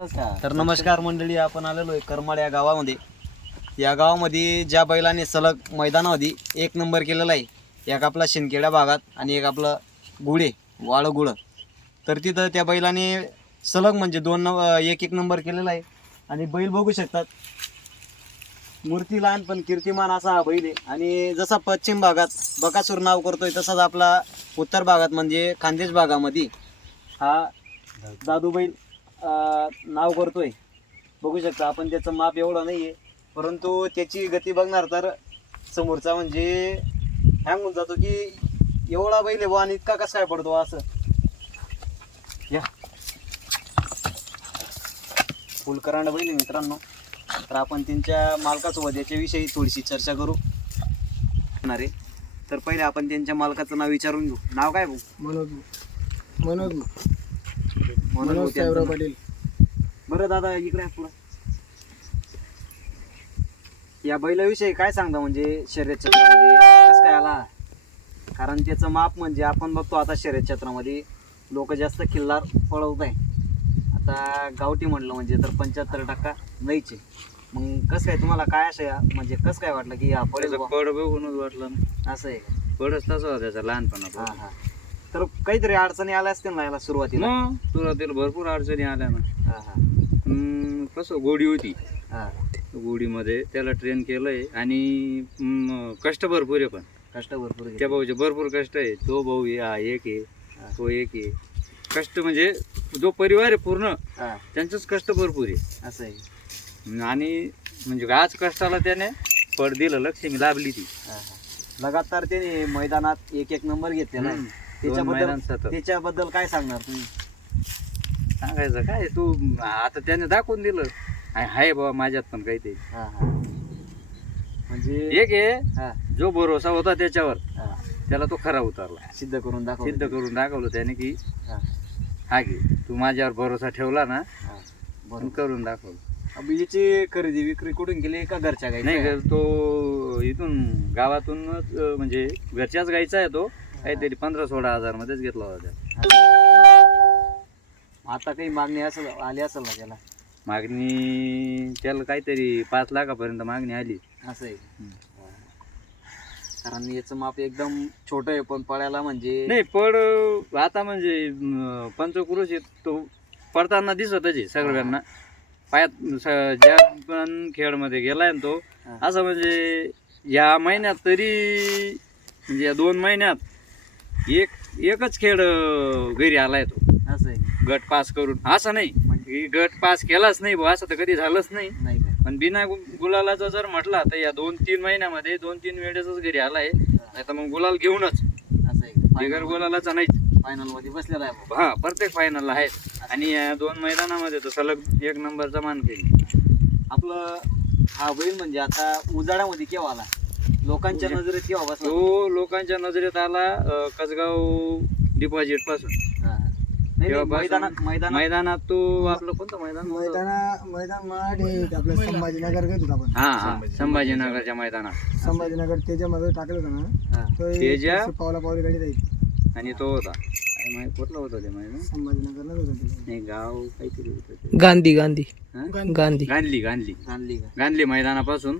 तर नमस्कार मंडळी, आपण आलेलो आहे करमाड या गावामध्ये. या गावामध्ये ज्या बैलाने सलग मैदानामध्ये 1 नंबर केलेला आहे, एक आपला शिंदखेडा भागात आणि एक आपला गुढे वाळगुळ. तर तिथं त्या बैलाने सलग म्हणजे 1 नंबर केलेला आहे. आणि बैल बघू शकतात, मूर्ती लहान पण कीर्तिमान असा हा बैल आहे. आणि जसा पश्चिम भागात बकासूर नाव करतोय, तसाच आपला उत्तर भागात म्हणजे खानदेश भागामध्ये हा दादू बैल नाव करतोय. बघू शकता आपण, त्याचं माप एवढं नाही आहे, परंतु त्याची गती बघणार तर समोरचा म्हणजे हँग होऊन जातो की एवढा बैल आहे बुवा आणि इतका कसा काय पडतो असं. या फुलकरांड बैल आहे मित्रांनो. तर आपण त्यांच्या मालकासोबत याच्याविषयी थोडीशी चर्चा करू होणार आहे. तर पहिले आपण त्यांच्या मालकाचं नाव विचारून घेऊ. नाव काय भाऊ? मनोज भाऊ साहेबराव त्यांचं. पाटील. बरं दादा, इकडे आहे पुढं. या बैलाविषयी काय सांगता, म्हणजे शर्यत क्षेत्रामध्ये कसं काय आला? कारण त्याचं माप म्हणजे आपण बघतो आता शर्यत क्षेत्रामध्ये लोक जास्त खिल्लार पळवत आहे. आता गावठी म्हटलं म्हणजे तर 75% नाहीच आहे. मग कसं काय तुम्हाला काय असं म्हणजे कसं काय वाटलं की हा पडेल बुवा? पड बघूनच वाटलं ना. असं आहे का? पडच तसा होता त्याचा लहानपणा. हा हा. तर काहीतरी अडचणी आल्या असतील ना याला सुरुवातीला? मग सुरुवातीला भरपूर अडचणी आल्या ना. हा हा कसं गोडी होती, हा. गोडीमध्ये त्याला ट्रेन केलंय आणि कष्ट भरपूर आहे. पण कष्ट भरपूर त्या भाऊचे भरपूर कष्ट आहे. तो भाऊ आहे, हा एक आहे, तो एक आहे. कष्ट म्हणजे जो परिवार आहे पूर्ण, हा. त्यांचंच कष्ट भरपूर आहे. असं आहे. आणि म्हणजे आज कष्टाला त्याने पड दिलं, लक्ष्मी लाभली ती. हा, हा. लगातार त्याने मैदानात 1 नंबर घेतलेला आहे. दोन मैदान सतत. त्याच्याबद्दल काय सांगणार तुम्ही? सांगायचं काय, तू आता त्याने दाखवून दिलं आहे बाबा माझ्यात पण काहीतरी. हा हा. म्हणजे एक आहे, हा जो भरोसा होता त्याच्यावर हा. त्याला तो खरा उतरला. सिद्ध करून दाखव. सिद्ध करून दाखवलं त्याने की हा हा घे, तू माझ्यावर भरोसा ठेवला ना, हा. पण बरोबर. करून दाखवलं. अब याची खरेदी विक्री कुठून केली का घरच्या गाई? नाही ग, तो इथून गावातूनच म्हणजे घरच्याच गाईचा आहे तो. काहीतरी 15-16 हजार मध्येच घेतला होता त्याला. आता काही मागणी असेल, आली असेल ना त्याला? मागणी त्याला काहीतरी 5 लाखापर्यंत मागणी आली. असं आहे. कारण याचं माप एकदम छोटं आहे, पण पळायला म्हणजे नाही पड आता म्हणजे पंचक्रोश तो पडताना दिसतच आहे सगळ्यांना. पायात ज्या पण खेळमध्ये गेलाय ना तो, असं म्हणजे या महिन्यात तरी म्हणजे या 2 महिन्यात एकच खेळ घरी आलाय तो. असं आहे. गट पास करून. असं नाही म्हणजे गट पास केलाच नाही बुवा, असं तर कधी झालंच नाही. नाही का? पण बिना गुलालाचा जर म्हटला तर या 2-3 महिन्यामध्ये 2-3 वेळेसच घरी आलाय. नाही तर मग गुलाल घेऊनच. असं आहे. बिगर गुलालाचा नाही. फायनल मध्ये बसलेला आहे भाऊ. हा, प्रत्येक फायनलला आहे. आणि या 2 मैदानामध्ये तर सलग 1 नंबरचा मान केली. आपलं हा बैल म्हणजे आता उजाडामध्ये केव्हा आला, लोकांच्या नजरेत केव्हा बसला? तो लोकांच्या नजरेत आला कसगाव डिपॉझिट पासून. हा, हा. नाही, नाही, तेव्हापासून मैदानात तो आपलं कोणतं मैदान होतं? मैदान मराठी आपलं संभाजीनगर घेत होता आपण. हा, संभाजीनगरच्या मैदानात. संभाजीनगर त्याच्यामध्ये टाकलं होतं ना, हा. तो तेजा? पावला गाडी जाईल. आणि तो होता काय कुठलं होतं ते मैदान? संभाजीनगरला होतं ते. नाही, गाव काहीतरी होतं ते. गांधी हा? गांधी गांधली आणली का गांधली मैदानापासून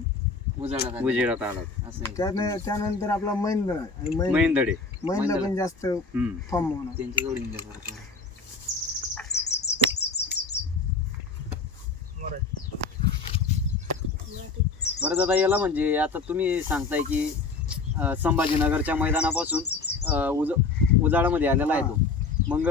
उजाडात आली. उजेडात आला. असं आहे. त्यानंतर आपला महेंद्र आणि मैंदडे. महेंद्र पण जास्त हम्म. फॉर्म होणार. त्यांच्या जोडीने द्या बरं. बरं दादा, याला म्हणजे आता तुम्ही सांगताय की संभाजीनगरच्या मैदानापासून उजाडामध्ये आलेला आहे तो. मग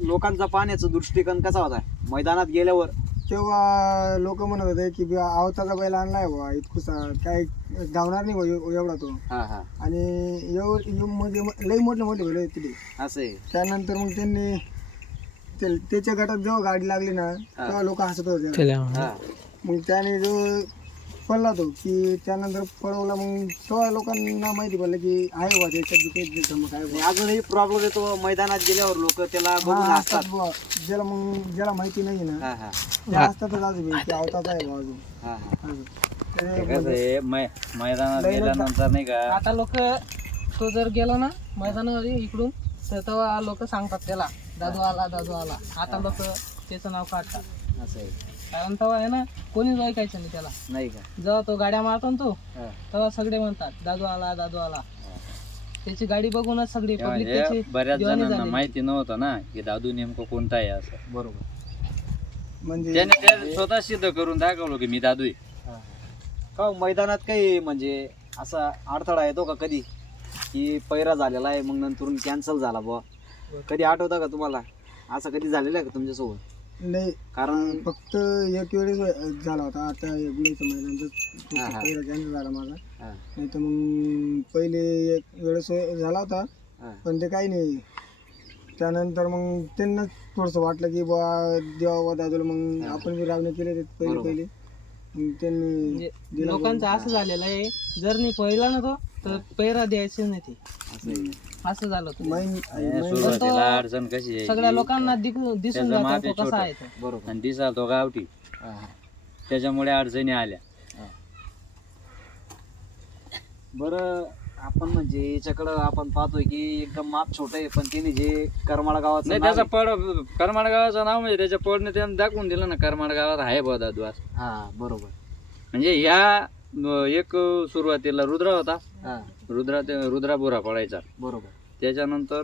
लोकांचा पाहण्याचा दृष्टिकोन कसा होता मैदानात गेल्यावर? तेव्हा लोक म्हणत होते की आवताचा बैल आणलाय बा, इतकुसा काय धावणार नाही बा एवढा तो. हा हा. आणि म्हणजे लई मोठे मोठे बैल आहेत तिथे. असं आहे. त्यानंतर मग त्यांनी त्याच्या गटात जेव्हा गाडी लागली ना, तेव्हा लोक हसत होते. हा. मग त्याने जो पडला तो की त्यानंतर पळवला, मग तेव्हा लोकांना माहिती पडलं की आहे बा त्याच्यात मग काय आणि अजूनही प्रॉब्लेम येतो मैदानात गेल्यावर, लोक त्याला बघून असतात हसतात. बुवा. ज्याला माहिती नाही ना, हा हा ते असतातच अजून की आवताचा आहे बा अजून हा हा. असं. ते त्याने कसं आहे, मैदानात गेल्यानंतर नाही का, आता लोक तो जर गेला ना मैदानामध्ये इकडून, तर तेव्हा लोक सांगतात त्याला दादू आला दादू आला. आता लोक त्याचं नाव काढतात. असं आहे. कारण तेव्हा आहे ना कोणीच ऐकायचं नाही त्याला. नाही का? जेव्हा तो गाड्या मारतो ना तो, हा. तेव्हा सगळे म्हणतात दादू आला दादू आला. त्याची गाडी बघूनच सगळी पब्लिक हे त्याची बऱ्याच दिवाणी जणांना झालेली. माहिती नव्हतं ना की दादू नेमकं कोणता आहे असं. बरोबर. म्हणजे त्याने ते स्वतः सिद्ध करून दाखवलं की मी दादू आहे. हा. का हो, मैदानात काही म्हणजे असा अडथळा येतो का कधी की पैरा झालेला आहे मग नंतरून कॅन्सल झाला बुवा, कधी आठवतं का तुम्हाला? असं कधी झालेलं आहे का तुमच्यासोबत? नाही, कारण फक्त एक वेळेस झाला होता. आता गुढीचं हा, हा. मैदान कॅन्सल झाला माझा. हा, नाही तर मग पहिले एक वेळेस झाला होता, हा. पण ते काही नाही. त्यानंतर मग त्यांना थोडंसं वाटलं की बुवा देवा दादूला मग आपण बी रावणे केले ते पहिले बरोबर. पहिले. मग त्यांनी म्हणजे लोकांचं असं झालेलं आहे, जर नाही पहिला ना तो तर पैरा द्यायचे नाही ते, असं आहे. असं झालं होतं. सुरुवातीला अडचण कशी आहे सगळ्या लोकांना दिसून त्याचं जातं माप तो आहे कसा छोटं. आहे तो. बरोबर. आणि दिसाल तो गावठी, हा, हा. त्याच्यामुळे अडचणी आल्या. बरं, आपण म्हणजे याच्याकडं आपण पाहतोय की एकदम माप छोट आहे, पण तिने जे करमाळा गावाचं नाही नाव त्याचा आहे- पड करमाड गावाचं नाव म्हणजे त्याच्या पडने त्यानं दाखवून दिलं ना करमाड गावात आहे बा दादू असं. हा, बरोबर. म्हणजे ह्या एक सुरुवातीला रुद्रा होता, हा, रुद्रा बोरा पडायचा. बरोबर. त्याच्यानंतर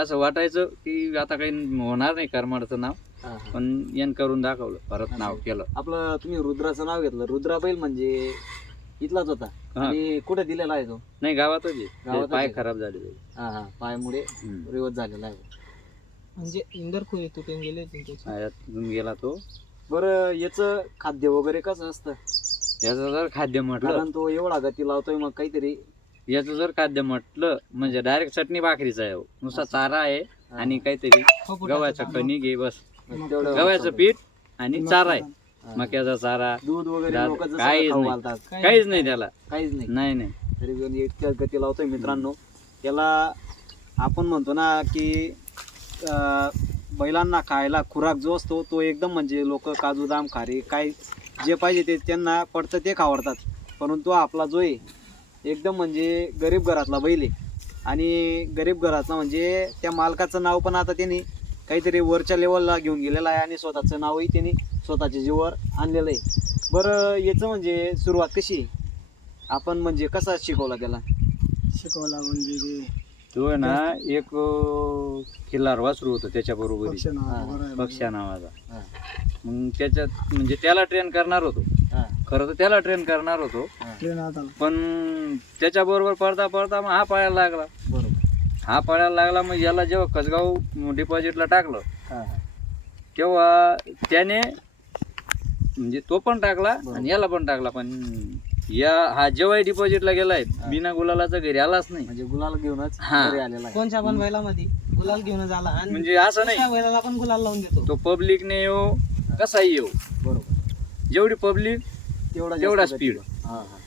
असं वाटायचं की आता काही होणार नाही करमाडचं नाव, हा, हा. पण यान करून दाखवलं, परत नाव केलं. आपलं तुम्ही रुद्राचं नाव घेतलं, रुद्रा बैल म्हणजे इथलाच होता हा. आणि कुठे दिलेला आहे तो? नाही गावातच आहे. गावातच पाय आहे. खराब झाले त्याचे. हा, हा. पायामुळे रिवत झालेला आहे. म्हणजे इंदरखुरी तुटून गेले होते त्याचे. यातून गेला तो. बरं, याचं खाद्य वगैरे कसं असतं? याचं जर खाद्य म्हटलं, कारण तो एवढा गती लावतोय, मग काहीतरी याचं जर खाद्य म्हटलं म्हणजे डायरेक्ट चटणी भाकरीचा आहे हो. नुसता चारा आहे आणि काहीतरी गव्हाचं कणिक आहे बस. तेवढं गव्हाचं पीठ आणि चारा आहे, हा. मक्याचा चारा, दूध वगैरे दाद- लोक जसं काहीच खाऊ नाही. घालतात, काहीच नाही त्याला. काहीच नाही. नाही नाही तरी पण इतक्या गती लावतोय मित्रांनो. त्याला आपण म्हणतो ना की बैलांना खायला खुराक जो असतो तो एकदम म्हणजे लोक काजू बदाम खारी काय जे पाहिजे ते त्यांना पडतं ते खावडतात, परंतु आपला जो आहे एकदम म्हणजे गरीब घरातला बैल आहे. आणि गरीब घरातला म्हणजे त्या मालकाचं नाव पण आता त्यांनी काहीतरी वरच्या लेवलला घेऊन गेलेलं आहे आणि स्वतःचं नावही त्यांनी स्वतःच्या जीवावर आणलेलं आहे. बरं, याचं म्हणजे सुरुवात कशी आहे? आपण म्हणजे कसा शिकवला त्याला? शिकवला म्हणजे ते तो आहे ना एक खिल्लार वासरू होतं त्याच्या बरोबर, पक्ष नाव बरं आहे. पक्ष्या नावाचा. हा, मग त्याच्यात म्हणजे त्याला ट्रेन करणार होतो, हा, खरं तर त्याला ट्रेन करणार होतो, हा. ट्रेन हाताला. पण त्याच्याबरोबर पडता पडता मग हा पळायला लागला. बरोबर. हा पळायला लागला मग याला जेव्हा कसगाव डिपॉझिटला टाकलं हा, हा. तेव्हा त्याने म्हणजे तो पण टाकला बरोबर. आणि याला पण टाकला, पण हा जेव्हा डिपॉझिटला गेलाय बिना गुलालाचा घरी आलाच नाही. म्हणजे गुलाल घेऊनच हा. घरी आलेला आहे. कोणच्या पण बैलामध्ये गुलाल घेऊन झाला आणि म्हणजे असं नाही दुसऱ्या बैलाला पण गुलाल लावून देतो. तो पब्लिकने येऊ कसाही येऊ, बरोबर. जेवढी पब्लिक तेवढा तेवढा जास्त स्पीड. गती. हा, हा.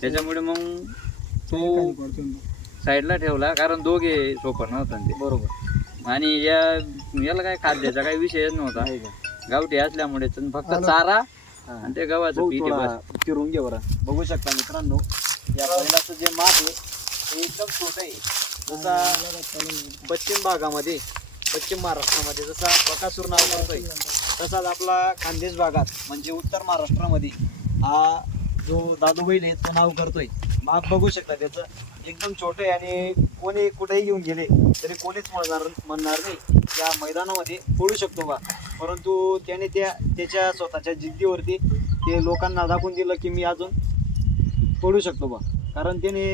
त्याच्यामुळे मग खाली तो पडतो ना. साईडला ठेवला, कारण दोघे सोपं नव्हतं ना बरोबर. ते. आणि याला काय खाद्याचा काही विषयच नव्हता, आहे का? गावठी असल्यामुळे फक्त चारा हा. आणि ते गव्हाचं बघू पीठ आहे थोडा बस. फिरून घे बरं. बघू शकता मित्रांनो, या बैलाचं जे माप आहे ते एकदम छोटं आहे. जसा पश्चिम भागामध्ये, पश्चिम महाराष्ट्रामध्ये जसा बकासूर नाव करतोय, तसाच आपला खानदेश भागात म्हणजे उत्तर महाराष्ट्रामध्ये हा जो दादू बैल आहे तो नाव करतोय. माप बघू शकता त्याचं, एकदम छोटं आहे आणि कोणी कुठेही घेऊन गेले तरी कोणीच म्हणणार नाही त्या मैदानामध्ये पळू शकतो बा. परंतु त्याने त्याच्या स्वतःच्या जिद्दीवरती ते लोकांना दाखवून दिलं की मी अजून पळू शकतो बा. कारण त्याने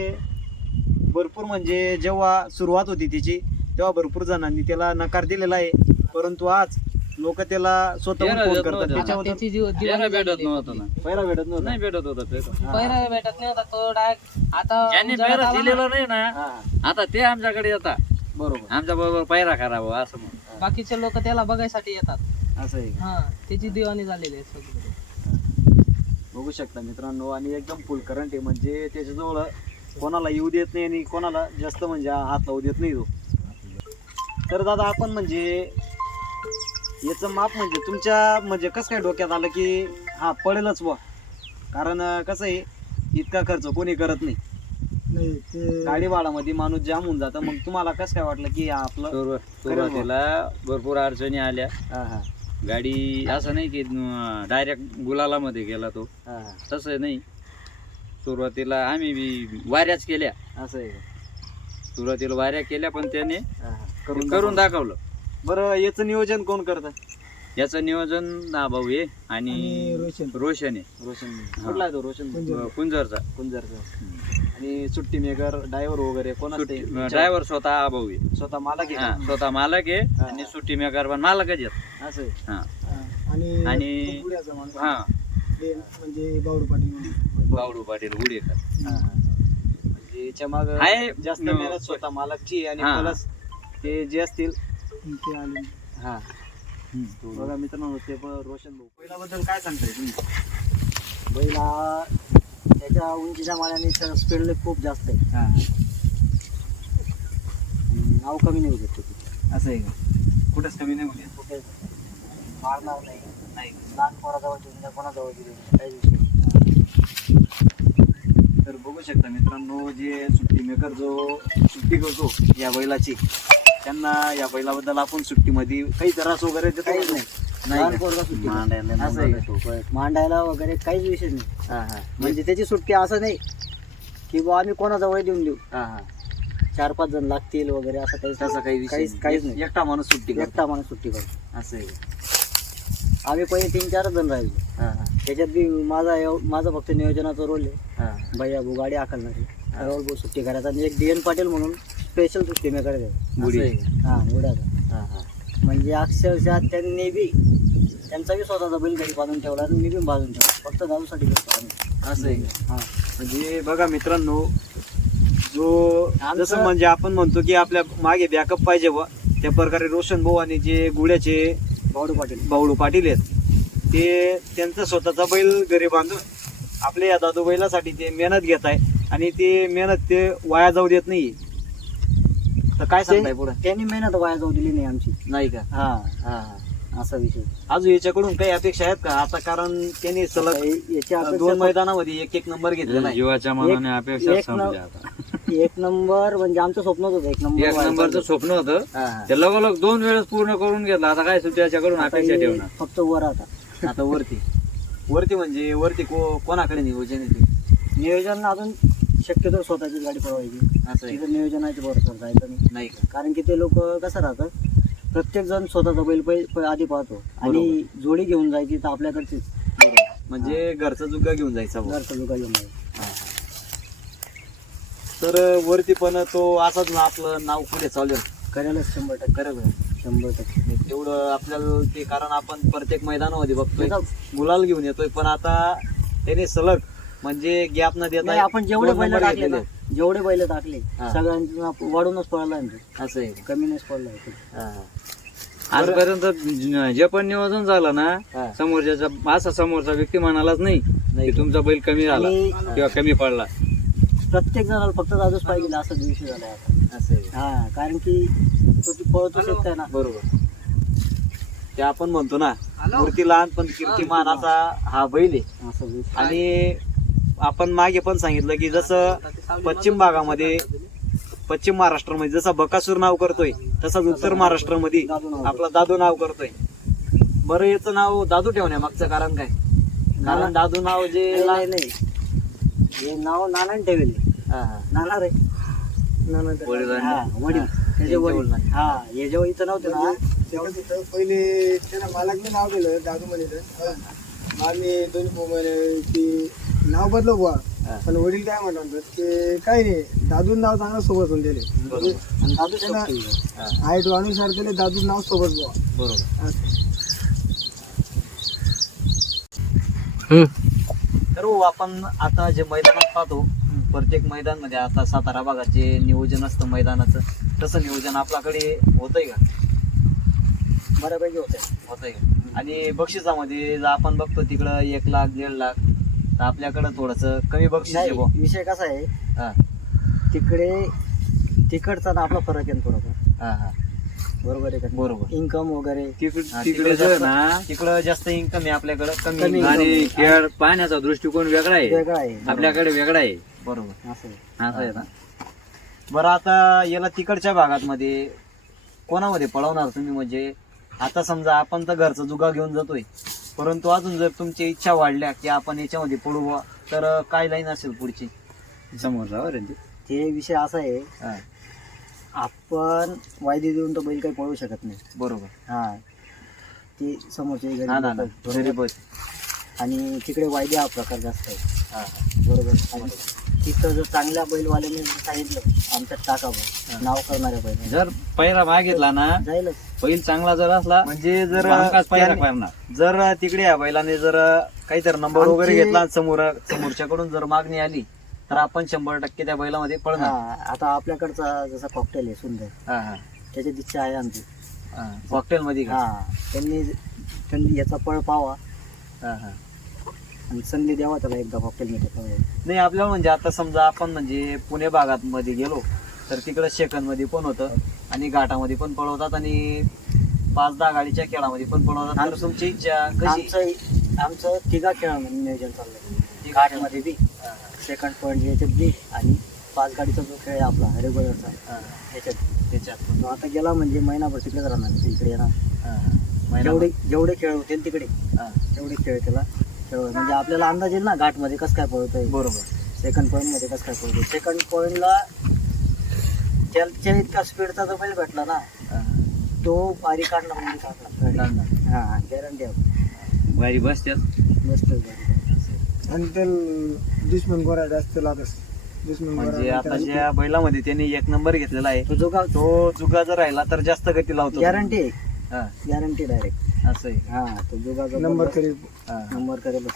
भरपूर म्हणजे जेव्हा सुरुवात होती त्याची तेव्हा भरपूर जणांनी त्याला नकार दिलेला आहे, परंतु आज लोक त्याला स्वतःहून त्याला फोन देत करतात. नव्हते. त्याच्याबद्दल त्याची याला दिवाणी भेटत झालेली नव्हतं public. ना, पहिला भेटत नव्हता. नाही भेटत होता ते. हा. पहिला भेटत नाही होता तो डायरेक्ट. आता ज्यांनी उजेडात पैरा आला ना, दिलेला नाही ना, हा, आता ते आमच्याकडे येतात, बरोबर. आमच्या बरोबर पैरा करावा असं म्हणून. बाकीचे लोक त्याला बघायसाठी येतात. असं आहे. हा, त्याची दिवाणी झालेली आहे सगळीकडे. बघू शकता मित्रांनो, आणि एकदम फुल करंट आहे. म्हणजे त्याच्याजवळ कोणाला येऊ देत नाही आणि कोणाला जास्त म्हणजे हात लावू देत नाही तो. तर दादा, आपण म्हणजे याचं माप म्हणजे तुमच्या म्हणजे कसं काय डोक्यात आलं की हा पडेलच बुवा? कारण कसं आहे, इतका खर्च कोणी करत नाही. नाही ते गाडी भाडामध्ये माणूस जाम होऊन जातं. मग तुम्हाला कसं काय वाटलं की हा आपलं सुरुवातीला भरपूर अडचणी आल्या, हा, हा, गाडी असं नाही की डायरेक्ट गुलाला मध्ये गेला तो, हा तसं नाही. सुरुवातीला आम्ही बी वाऱ्याच केल्या, असं आहे का? सुरुवातीला वाऱ्या केल्या, पण त्याने हा, हा. करून दाखवलं. बरं याचं नियोजन कोण करतं? याचं नियोजन भाऊ आहे आणि आणि रोशन रोशन आहे, रोशन हा. कुठला आहे तो? रोशन कुंजरचा. कुंजरचा. आणि सुट्टी मेकर ड्रायव्हर वगैरे कोण असते? ड्रायव्हर स्वतः भाऊ आहे, स्वतः मालक आहे हा, का? स्वतः मालक आहे हा. आणि सुट्टी मेकर पण मालकच आहेत. असं आहे. हा आणि आणि- पुण्याचा माणूस. हा ते म्हणजे बावडू पाटील म्हणून. बावडू पाटील उडेकर. हा, हा. म्हणजे याच्या माग आहे, जास्त न- मेहनत स्वतः मालकची आणि हा. प्लस ते जे असतील. ते आले. हा बघा मित्रांनो, ते पण रोशन भाऊ. बैलाबद्दल काय सांगताय तुम्ही? बैल हा त्याच्या उंचीच्या मानाने स्पीड खूप जास्त आहे. हा नाव कमी नाही होत त्याची. असं आहे का? कुठंच कमी नाही होते. कुठे मारणार नाही. नाही. लहान पोराजवळ देऊन द्या, कोणाजवळ देऊन द्या, काही विषय नाही. तर बघू शकता मित्रांनो, जे सुट्टी मेकर जो सुट्टी करतो या बैलाची, त्यांना या बैलाबद्दल आपण सुट्टीमध्ये काही त्रास वगैरे देतो काहीच का? नाही. नाही लहान का? पोरगा सुट्टी मांडायला असं आहे का? सोपं. मांडायला वगैरे काहीच विषय नाही. हा हा म्हणजे त्याची सुट्टी असं नाही की बुवा आम्ही कोणाजवळ देऊन देऊ, हा हा 4-5 जण लागतील वगैरे असं काही तसा काही विषय काहीच नाही. एकटा माणूस सुट्टी करतो. एकटा माणूस सुट्टी करतो. असं आहे का? आम्ही पहिले 3-4 जण राहिलो. हा हा त्याच्यात बी माझा फक्त नियोजनाचा रोल आहे. हा भैया भाऊ गाडी हाकलणारे, रोल भाऊ सुट्टी करायचा, आणि एक DN पाटील म्हणून स्पेशल सुट्टी मी करायचं. असं आहे का? हा उड्याचा. हा हा म्हणजे अक्षरशः त्यांनी बी त्यांचा बी स्वतःचा बैल घरी बांधून ठेवला आणि मी बी बांधून ठेवला, फक्त दादूसाठी करतो आम्ही. असं आहे का? हा म्हणजे बघा मित्रांनो, जो आमचं- जसं म्हणजे आपण म्हणतो की आपल्या मागे बॅकअप पाहिजे बा, त्या प्रकारे रोशन भाऊ आणि जे गुड्याचे बावडू पाटील बावडू पाटील आहेत, ते त्यांचा स्वतःचा बैल घरी बांधून आपल्या या दादू बैलासाठी ते मेहनत घेत आहे, आणि ते मेहनत ते वाया जाऊ देत नाही. तर काय सांगताय पुढे? त्यांनी मेहनत वाया जाऊ दिली नाही आमची. नाही का? हा हा हा असा विषय. अजून याच्याकडून काही अपेक्षा आहेत का आता? कारण त्यांनी सलग याच्या 2 मैदानामध्ये एक नंबर घेतलेला आहे. जीवाच्या मनाने अपेक्षा एक संपल्या आता. एक नंबर म्हणजे आमचं स्वप्नच होतं, एक नंबर एक नंबरचं स्वप्न होतं, हा, हा. ते लगोलग 2 वेळेस पूर्ण करून घेतलं. आता काय त्याच्याकडून आता अपेक्षा हे ठेवणार? फक्त वर आता आता वरती म्हणजे वरती कोणाकडे नियोजन आहे ते? नियोजन अजून शक्यतो स्वतःची गाडी पळवायची. असं आहे का? तिथं नियोजनाची भरोसा जायचं नाही. नाही का? कारण की ते लोक कसं राहतं, प्रत्येक जण स्वतःचा बैल आधी पाहतो आणि जोडी घेऊन जायची तर आपल्याकडचीच बरोबर. म्हणजे घरचा जुगा घेऊन जायचा बुवा. घरचा जोगा घेऊन जायचं. हा, हा. तर वरती पण तो असाच ना आपलं नाव पुढे चालू आहे. करायलाच 100% खरं 100%. तेवढं आपल्याला ते, कारण आपण प्रत्येक मैदानामध्ये बघतोय त्याचा- गुलाल घेऊन येतोय, पण आता त्याने सलग म्हणजे गॅप न देता नाही, आपण जेवढे 2 बैल नंबर टाकले ना, घेतलेले. जेवढे बैल टाकले हा. सगळ्यांना वाढूनच पळाला आहे तो. असं आहे का? कमी नाही पडला आहे तो. हा, हा. आजपर्यंत जे पण नियोजन झालं ना, हा. समोरच्या असा समोरचा व्यक्ती म्हणालाच नाही नाही की तुमचा बैल कमी झाला आणि किंवा कमी पडला. प्रत्येक जणाला फक्त दादूच पाहिजे असा दिवशी झाला आता. असं आहे का? हा, कारण की तो ती पळतो शकताय ना. बरोबर. ते आपण म्हणतो ना, मूर्ती लहान पण कीर्तिमान असा हा बैल आहे. असं विषय. आणि आपण मागे पण सांगितलं की जसं पश्चिम भागामध्ये, पश्चिम महाराष्ट्रामध्ये जसा बकासूर नाव करतोय, तसाच उत्तर महाराष्ट्रामध्ये दादू नाव आपला दादू नाव करतोय. बरं, याचं नाव दादू ठेवण्यामागचं कारण काय? कारण दादू नाव जे नाही नाही, हे नाव नानाने ठेवले. हा, हा. नाना रे नाना वडिलांनी. हा, वडील त्याचे वडील. वडिलांनी. हा, हे जेव्हा इथं नव्हते ना, तेव्हा तिथं पहिले त्यांना मालकने नाव दिलं दादू म्हणे. आम्ही दोन्ही भाऊ म्हणे की नाव बदलव बुवा, पण वडील काय म्हणतात की काही नाही, दादू नाव चांगलं सोबत होऊन दिले. बरोबर. आणि दादू त्यांना हा, आहे तो अनुसार दिले, दादू नाव सोबत बुवा. बरोबर. असं. तर आपण आता जे मैदानात पाहतो, प्रत्येक मैदान मध्ये आता सातारा भागात जे नियोजन असतं मैदानाचं, तसं नियोजन आपल्याकडे होतंय का? बऱ्यापैकी होते. होतंय का? आणि बक्षिसामध्ये जर आपण बघतो तिकडं 1 लाख 1.5 लाख, तर आपल्याकडं थोडस कमी बक्षीस आहे नाही, बुवा. विषय कसा आहे, हा, तिकडचा ना आपला फरक आहे ना थोडाफार. हा, हा. बरोबर आहे का? बरोबर. इन्कम वगैरे हा, तिकडे तिकडं जे जास्त- ना, तिकडं जास्त इन्कम आहे, आपल्याकडं कमी कमी. income. आणि खेळ पाहण्याचा दृष्टिकोन वेगळा आहे, वेगळा आहे. आपल्याकडे वेगळा आहे. बरोबर. असं आहे. असं आहे ना. बरं, आता याला तिकडच्या भागात मध्ये कोणामध्ये पळवणार तुम्ही? म्हणजे आता समजा आपण तर घरचा जुगा घेऊन जातोय, परंतु अजून जर तुमची इच्छा वाढल्या की आपण याच्यामध्ये पडू बुवा, तर काय लाईन असेल पुढची? समोरचा ते विषय असा आहे, हा, आपण वायदे देऊन तो बैल काही पळवू शकत नाही. बरोबर. हा, ते समोरचे गरीब हा ना, लोकं, बरोबर. गरीब आहेत. आणि तिकडे वायदे हा प्रकार जास्त आहे. हा, बरोबर. आणि तिथं जर चांगल्या बैलवाल्याने सांगितलं आमच्यात टाकावं, नाव करणाऱ्या बैल जर पैरा मागितला ना, जाईलच. बैल चांगला जर असला म्हणजे जर हमखास पैरा त्याने- करणार. जर तिकडे या बैलाने जर काहीतरी नंबर वगैरे आमची- घेतला, समोरच्याकडून जर मागणी आली, तर आपण 100% त्या बैलामध्ये पळणार. हा, आता आपल्याकडचा जसा कॉकटेल आहे सुंदर, हा हा त्याची इच्छा आहे आमची. कॉकटेल मध्ये का? हा, त्यांनी याचा पळ पावा हा हा. आणि संधी द्यावा त्याला एकदा कॉकटेल मध्ये. नाही, आपल्याला म्हणजे आता समजा आपण म्हणजे पुणे भागात मध्ये गेलो तर तिकडे सेकंद मध्ये पण होतं आणि घाटामध्ये पण पळवतात आणि 5-10 गाडीच्या खेळामध्ये पण पळवतात. तर तुमची इच्छा कशी? आमचं तिघा खेळामध्ये नियोजन चाललंय. घाटमध्ये बी, सेकंड पॉईंट याच्यात बी, आणि 5 गाडीचा जो खेळ आहे आपला रेग्युलरचा त्याच्यात तो आता गेला म्हणजे महिनाभर तिकडेच राहणार, इकडे येणार. जेवढे खेळ होतील तिकडे तेवढे खेळ त्याला खेळ, म्हणजे आपल्याला अंदाज येईल ना घाटमध्ये कसं काय पळतोय, बरोबर. सेकंड पॉईंट मध्ये कसं काय पळतोय. सेकंड पॉईंटला त्याच्या इतका स्पीडचा जो बैल भेटला ना, तो बारी काढणार म्हणजे काढणार. हा, गॅरंटी आहे. वारी बसत्यात. मस्त आणि ते दुश्मन गोरा जास्त लागत. दुश्मन म्हणजे आता गोरा ज्या बैलामध्ये त्यांनी 1 नंबर घेतलेला आहे, तो जो का तो जुगा जर राहिला तर जास्त गती लावतो. गॅरंटी हा, गॅरंटी डायरेक्ट. असं आहे. हा, तो जो नंबर करी. हा. नंबर करेल.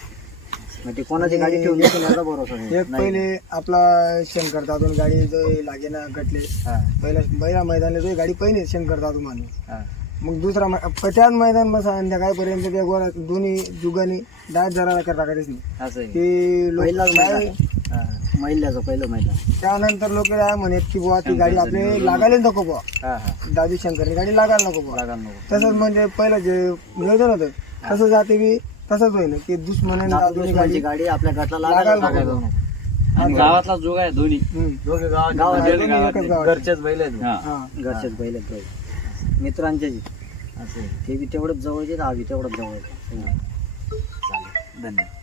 मग ते कोणाची गाडी ठेवून देतील याचा भरोसा नाही. एक पहिले आपला शंकर दादून गाडी जो लागे ना गटले, हा, पहिला मैदानला जो गाडी पहिले शंकर दादू मानू. हा. मग दुसरा त्याच मैदान बस संध्याकाळपर्यंत त्या गोरा दोन्ही जुगानी डायरेक्ट जरा टाकायच नाही असं आहे. की लोक पहिलाच मैदान. हा, महिल्याचं पहिलं मैदान. त्यानंतर लोक काय म्हणत की बुवा ती गाडी आपली लागायला नको बुवा, हा, हा. दादू शंकरनी गाडी लागायला नको बुवा. लागायला नको. तसंच म्हणजे पहिलं जे नियोजन होतं तसं जाते की तसंच होईल की दुश्मन दुश्मनची गाडी गाडी आपल्या गटला लागायला लागायला नको. आणि गावातला जोग आहे दोन्ही. दोघे गावात गावात एकच गावात. घरचेच बैल आहेत. हा. हा. घरचेच बैल आहेत बैल. मित्रांचे असं आहे. ते बी तेवढंच जवळचे, हा बी तेवढंच जवळ. चालेल. धन्यवाद.